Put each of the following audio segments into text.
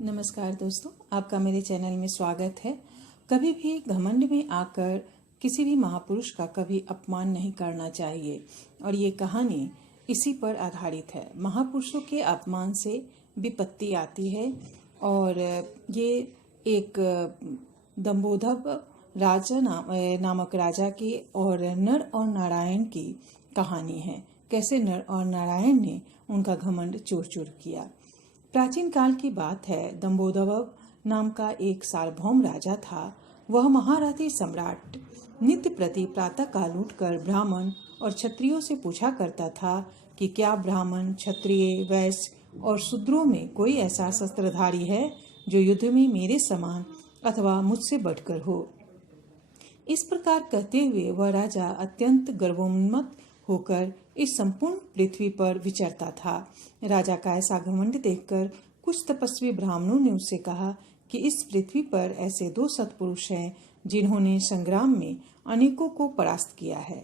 नमस्कार दोस्तों, आपका मेरे चैनल में स्वागत है। कभी भी घमंड में आकर किसी भी महापुरुष का कभी अपमान नहीं करना चाहिए और ये कहानी इसी पर आधारित है। महापुरुषों के अपमान से विपत्ति आती है और ये एक दंभोदभ राजा नामक राजा की और नर और नारायण की कहानी है। कैसे नर और नारायण ने उनका घमंड चूर चूर किया। प्राचीन काल की बात है। दंभोदभ नाम का एक सार्वभौम राजा था। वह महारथी सम्राट नित्य प्रति प्रातः काल उठकर ब्राह्मण और क्षत्रियों से पूछा करता था कि क्या ब्राह्मण, क्षत्रिय, वैश्य और शूद्रों में कोई ऐसा शस्त्रधारी है जो युद्ध में मेरे समान अथवा मुझसे बढ़कर हो। इस प्रकार कहते हुए वह राजा अत्यंत गर्वोन्मत्त होकर इस संपूर्ण पृथ्वी पर विचरता था। राजा का ऐसा घमंड देखकर कुछ तपस्वी ब्राह्मणों ने उससे कहा कि इस पृथ्वी पर ऐसे दो सत्पुरुष हैं जिन्होंने संग्राम में अनेकों को परास्त किया है।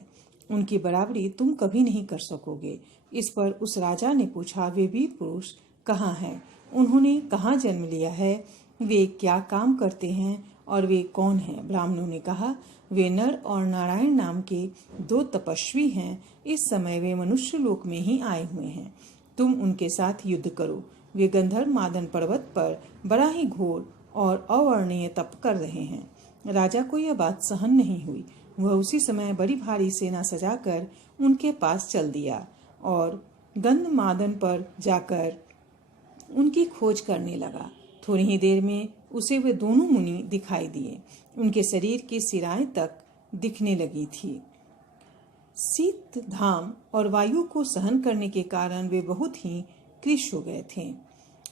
उनकी बराबरी तुम कभी नहीं कर सकोगे। इस पर उस राजा ने पूछा, वे वीर पुरुष कहाँ हैं? उन्होंने कहाँ जन्म लिया है? वे क्या काम करते हैं और वे कौन हैं? ब्राह्मणों ने कहा, वे नर और नारायण नाम के दो तपस्वी हैं। इस समय वे मनुष्य लोक में ही आए हुए हैं। तुम उनके साथ युद्ध करो। वे गंधर्व मादन पर्वत पर बड़ा ही घोर और अवर्णनीय तप कर रहे हैं। राजा को यह बात सहन नहीं हुई। वह उसी समय बड़ी भारी सेना सजाकर उनके पास चल दिया और गंध मादन पर जाकर उनकी खोज करने लगा। थोड़ी ही देर में उसे वे दोनों मुनि दिखाई दिए। उनके शरीर की सिराएं तक दिखने लगी थी। शीत, घाम और वायु को सहन करने के कारण वे बहुत ही क्लिष्ट हो गए थे।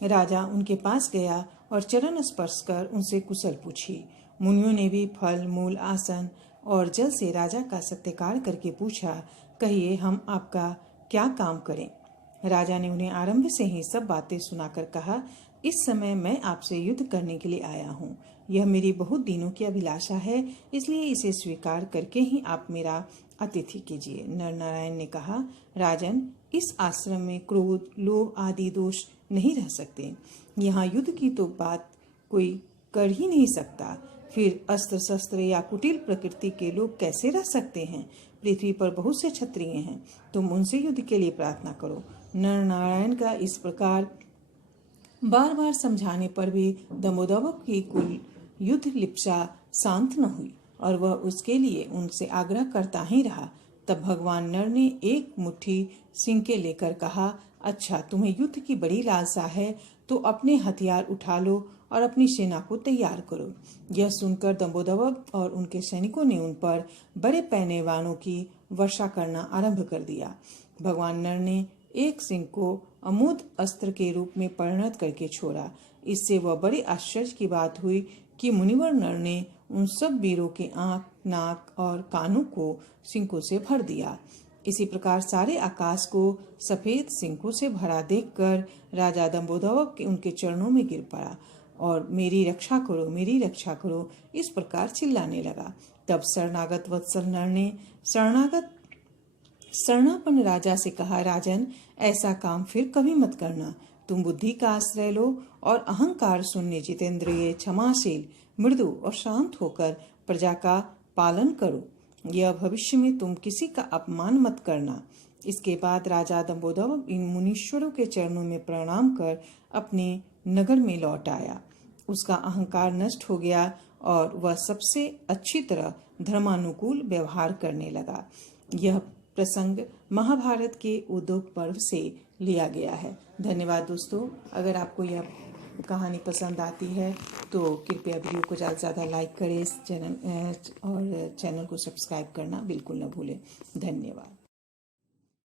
राजा उनके पास गया और चरण स्पर्श कर उनसे कुशल पूछी। मुनियों ने भी फल, मूल, आसन और जल से राजा का सत्कार करके पूछा, कहिए हम आपका क्या काम करें? राजा ने उन्हें आरंभ से ही सब बातें सुनाकर कहा, इस समय मैं आपसे युद्ध करने के लिए आया हूँ। यह मेरी बहुत दिनों की अभिलाषा है, इसलिए इसे स्वीकार करके ही आप मेरा अतिथि कीजिए। नर नारायण ने कहा, राजन, इस आश्रम में क्रोध, लोभ आदि दोष नहीं रह सकते। यहाँ युद्ध की तो बात कोई कर ही नहीं सकता। फिर अस्त्र शस्त्र या कुटिल प्रकृति के लोग कैसे रह सकते हैं? पृथ्वी पर बहुत से क्षत्रिय हैं, तुम उनसे युद्ध के लिए प्रार्थना करो। नर नारायण का इस प्रकार बार बार समझाने पर भी दंभोदभ की कुल युद्ध लिप्सा शांत न हुई और वह उसके लिए उनसे आग्रह करता ही रहा। तब भगवान नर ने एक मुट्ठी सिंके लेकर कहा, अच्छा, तुम्हें युद्ध की बड़ी लालसा है तो अपने हथियार उठा लो और अपनी सेना को तैयार करो। यह सुनकर दंभोदभ और उनके सैनिकों ने उन पर बड़े पैमाने की वर्षा करना आरंभ कर दिया। भगवान नर ने एक सिंह को अमोघ अस्त्र के रूप में परिणत करके छोड़ा। इससे वह बड़े आश्चर्य की बात हुई कि मुनिवर नर ने उन सब वीरों के आंख, नाक और कानों को सिंकों से भर दिया। इसी प्रकार सारे आकाश को सफेद सिंकों से भरा देखकर राजा दंभोदभ के उनके चरणों में गिर पड़ा और मेरी रक्षा करो, मेरी रक्षा करो, इस प्रकार चिल्लाने लगा। तब शरणागत वत्सल नर ने शरणापन्न राजा से कहा, राजन, ऐसा काम फिर कभी मत करना। तुम बुद्धि का आश्रय लो और अहंकार शून्य, जितेंद्रिय, क्षमाशील, मृदु और शांत होकर प्रजा का पालन करो। यह भविष्य में तुम किसी का अपमान मत करना। इसके बाद राजा दंभोदभ इन मुनीश्वरों के चरणों में प्रणाम कर अपने नगर में लौट आया। उसका अहंकार नष्ट हो गया और वह सबसे अच्छी तरह धर्मानुकूल व्यवहार करने लगा। यह प्रसंग महाभारत के उद्योग पर्व से लिया गया है। धन्यवाद दोस्तों। अगर आपको यह कहानी पसंद आती है तो कृपया वीडियो को ज़्यादा से ज़्यादा लाइक करें और चैनल को सब्सक्राइब करना बिल्कुल न भूलें। धन्यवाद।